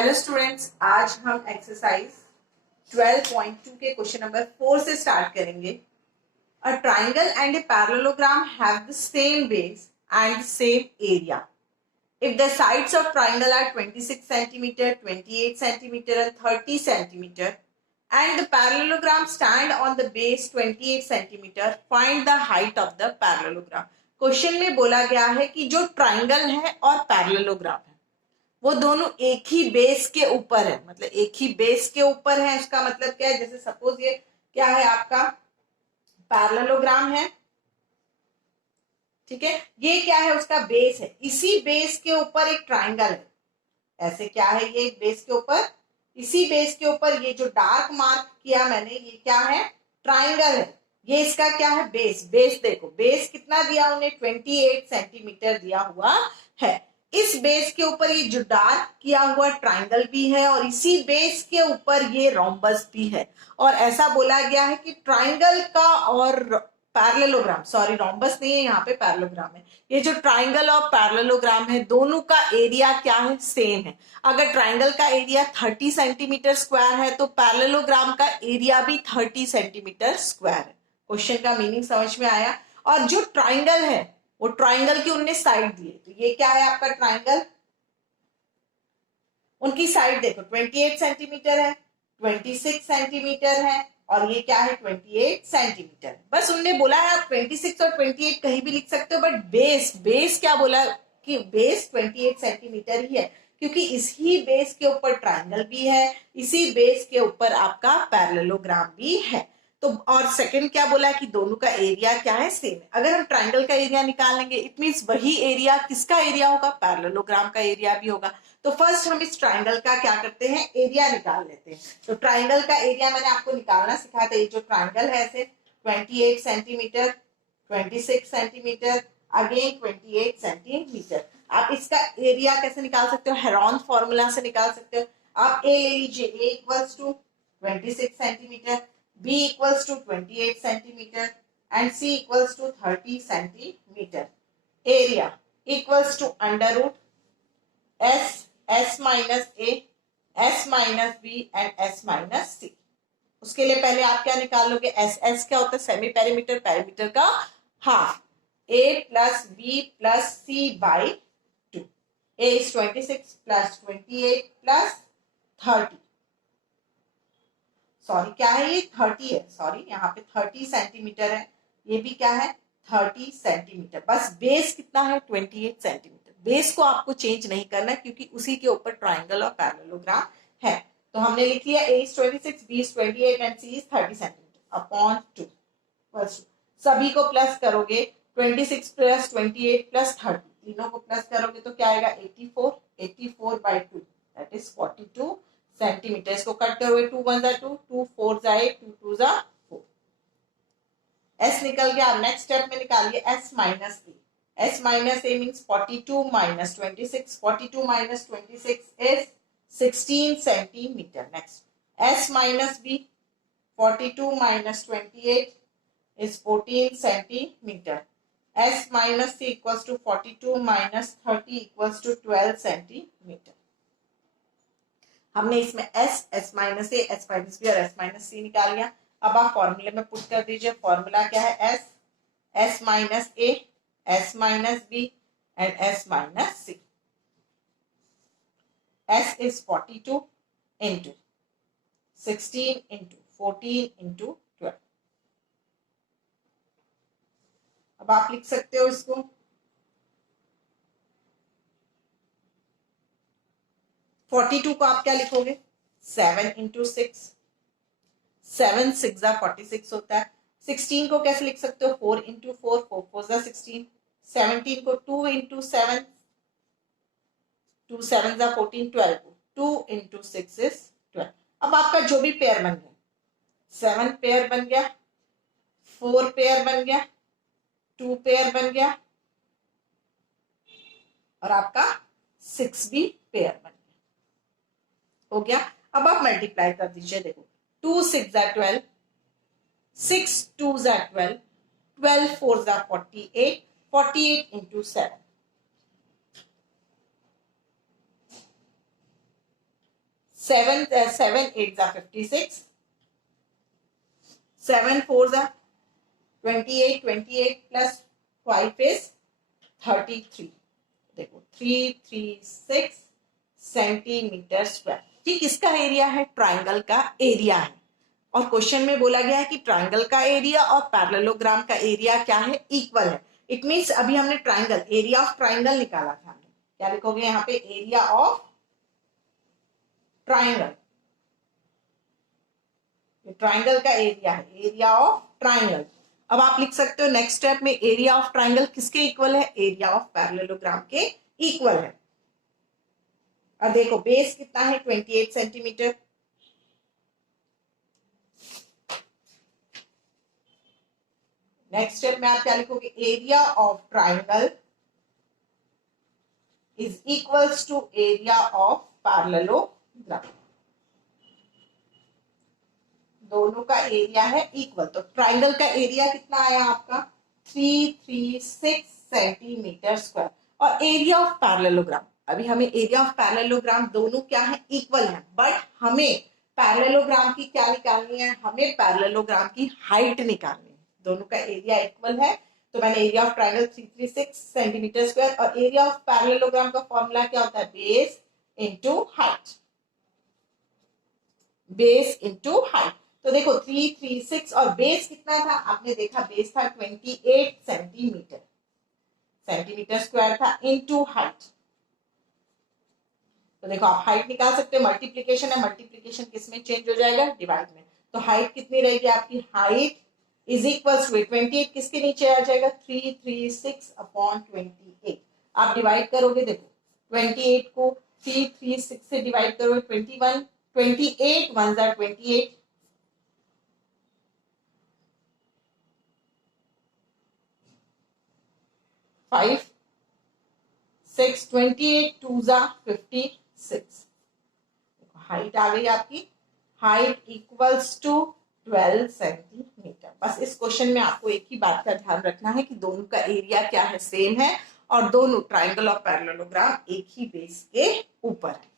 Hello students, आज हम exercise 12.2 के क्वेश्चन नंबर 4 से स्टार्ट करेंगे। A triangle and a parallelogram have the same base and same area if the sides of triangle are 26 centimeter, 28 centimeter and 30 centimeter and the parallelogram stand on the base 28 centimeter, find the height of the parallelogram। Question में बोला गया है कि जो triangle है और parallelogram है वो दोनों एक ही बेस के ऊपर है, मतलब एक ही बेस के ऊपर है। इसका मतलब क्या है, जैसे सपोज ये क्या है, आपका पैरेललोग्राम है, ठीक है, ये क्या है, उसका बेस है, इसी बेस के ऊपर एक ट्राइंगल है। ऐसे क्या है, ये एक बेस के ऊपर, इसी बेस के ऊपर ये जो डार्क मार्क किया मैंने, ये क्या है, ट्राइंगल है। ये इसका क्या है, बेस। बेस देखो, बेस कितना दिया उन्हें, 28 सेंटीमीटर दिया हुआ है। इस बेस के ऊपर ये जो डार्क किया हुआ ट्राइंगल भी है और इसी बेस के ऊपर ये रोम्बस भी है। और ऐसा बोला गया है कि ट्राइंगल का और पैरेललोग्राम, सॉरी रोम्बस नहीं है यहाँ पे, पैरेललोग्राम है। ये जो ट्राइंगल और पैरेललोग्राम है दोनों का एरिया क्या है, सेम है। अगर ट्राइंगल का एरिया 30 सेंटीमीटर स्क्वायर है तो पैरेललोग्राम का एरिया भी 30 सेंटीमीटर स्क्वायर है। क्वेश्चन का मीनिंग समझ में आया। और जो ट्राइंगल है वो ट्राइंगल की उनने साइड दिए, तो ये क्या है आपका ट्राइंगल, उनकी साइड देखो 28 सेंटीमीटर है, 26 सेंटीमीटर है और ये क्या है 28 सेंटीमीटर। बस उनने बोला है आप 26 और 28 कहीं भी लिख सकते हो, बट बेस क्या बोला कि बेस 28 सेंटीमीटर ही है, क्योंकि इसी बेस के ऊपर ट्राइंगल भी है, इसी बेस के ऊपर आपका पैरेललोग्राम भी है। तो और सेकंड क्या बोला कि दोनों का एरिया क्या है, सेम है। अगर हम ट्राइंगल का एरिया निकालेंगे इट मींस वही एरिया किसका एरिया होगा, पैरेललोग्राम का एरिया भी होगा। तो फर्स्ट हम इस ट्राइंगल का क्या करते हैं, एरिया निकाल लेते हैं। तो ट्राइंगल का एरिया मैंने आपको निकालना सिखाया था। ये जो ट्राइंगल है ऐसे 28 सेंटीमीटर, 26 सेंटीमीटर, अगेन 28 सेंटीमीटर। आप इसका एरिया कैसे निकाल सकते हो, हेरॉन फॉर्मूला से निकाल सकते हो। आप ए ले लीजिए, A equals to 26 centimetre, B equals to 28 centimeter and C equals to 30 centimeter. Area equals to under root S minus A, S minus B and S minus C. उसके लिए पहले आप क्या निकाल लोगे, S क्या होता है, सेमी पेरीमीटर, पेरीमीटर का half, A plus B plus C by 2. A is 26 plus 28 plus 30. Sorry क्या है, ये 30 है, सॉरी यहाँ पे 30 सेंटीमीटर है, ये भी क्या है 30 सेंटीमीटर। बस बेस कितना है 28 सेंटीमीटर। बेस को आपको चेंज नहीं करना क्योंकि उसी के ऊपर ट्राइंगल और पैरेललोग्राम है। तो हमने लिख लिया A is 26, B is 28 and C is 30 centimetre upon 2। बस सभी को प्लस करोगे, 26 प्लस 28 प्लस 30, तीनों को प्लस करोगे तो क्या आएगा 84, 84 by 2 दैट इज 42 सेंटीमीटर। इसको कट करोगे 2 1 जा 2, 2 4 जा 8, 2 2 जा 4। S निकल गया। नेक्स्ट स्टेप में निकालिए S minus A. S minus A means 42 minus 26, 42 minus 26 is 16 centimetre. Next S minus B, 42 minus 28 is 14 centimetre. S minus C equals to 42 minus 30 equals to 12 centimetre. हमने इसमें S minus A, S minus B और S minus C निकाल लिया। अब आप फॉर्मूले में put कर दीजिए। फॉर्मूला क्या है, S minus A, S minus B and S minus C. S is 42 into 16 into 14 into 12। अब आप लिख सकते हो इसको 42 को आप क्या लिखोगे, 7 इंटू 6, 7 6 46 होता है। 16 को कैसे लिख सकते हो, 4 इंटू 4, 4 4 16। 17 को 2 इंटू 7, 2 7 14, 12 को 2 इंटू 6 इज 12। अब आपका जो भी पेयर बन गया, 7 पेयर बन गया, 4 पेयर बन गया, 2 पेयर बन गया और आपका 6 भी पेयर बन गया, हो गया। अब आप मल्टीप्लाई कर दीजिए, देखो 2 6 12, 6 2 12, 12 4 48, 48 इंटू 7। 7 8 जा 56, 7 4 जा 28, 28 प्लस 5 इज 33। देखो 336 सेंटीमीटर स्क्वायर। ठीक, किसका एरिया है? ट्राइंगल का एरिया है। और क्वेश्चन में बोला गया है कि ट्राइंगल का एरिया और पैरेललोग्राम का एरिया क्या है? इक्वल है। इट मींस अभी हमने ट्राइंगल, एरिया ऑफ ट्राइंगल निकाला था। हमने क्या लिखोगे यहाँ पे? Area of triangle. ट्राइंगल का एरिया है, एरिया ऑफ ट्राइंगल। अब आप लिख सकते हो नेक्स्ट स्टेप में एरिया ऑफ ट्राइंगल किसके इक्वल है? एरिया ऑफ पैरेललोग्राम के इक्वल है। अब देखो बेस कितना है? 28 सेंटीमीटर। नेक्स्ट स्टेप में आप क्या लिखोगे? Area of triangle is equals to area of parallelogram. दोनों का एरिया है इक्वल। तो ट्राइंगल का एरिया कितना आया आपका? 336 सेंटीमीटर स्क्वायर। और एरिया ऑफ पैरेललोग्राम, अभी हमें एरिया ऑफ पैरेललोग्राम दोनों क्या है? इक्वल है। बट हमें पैरेललोग्राम की क्या निकालनी है? हमें पैरेललोग्राम की हाइट निकालनी है। दोनों का एरिया इक्वल है, तो मैंने area of triangle 336 centimetre square. और एरिया ऑफ पैरेललोग्राम का फॉर्मूला क्या होता है? Base into height. Base into height. तो देखो 336 और बेस कितना था? आपने देखा बेस था 28 सेंटीमीटर, सेंटीमीटर स्क्वायर था, इनटू हाइट। तो देखो आप हाइट निकाल सकते हो, मल्टीप्लीकेशन है, मल्टीप्लीकेशन किस में चेंज हो जाएगा? डिवाइड में। तो हाइट कितनी रहेगी आपकी? हाइट इज इक्वल टू 28 किसके नीचे आ जाएगा? 336 अपॉन 28। आप डिवाइड करोगे, देखो 28 को 336 से डिवाइड करोगे 21, 28 1 जा 28, 5 6 28 2 जा 56। हाइट आ गई आपकी, हाइट इक्वल्स टू 12 सेंटीमीटर। बस इस क्वेश्चन में आपको एक ही बात का ध्यान रखना है कि दोनों का एरिया क्या है? सेम है। और दोनों ट्राइंगल और पैरेललोग्राम एक ही बेस के ऊपर है।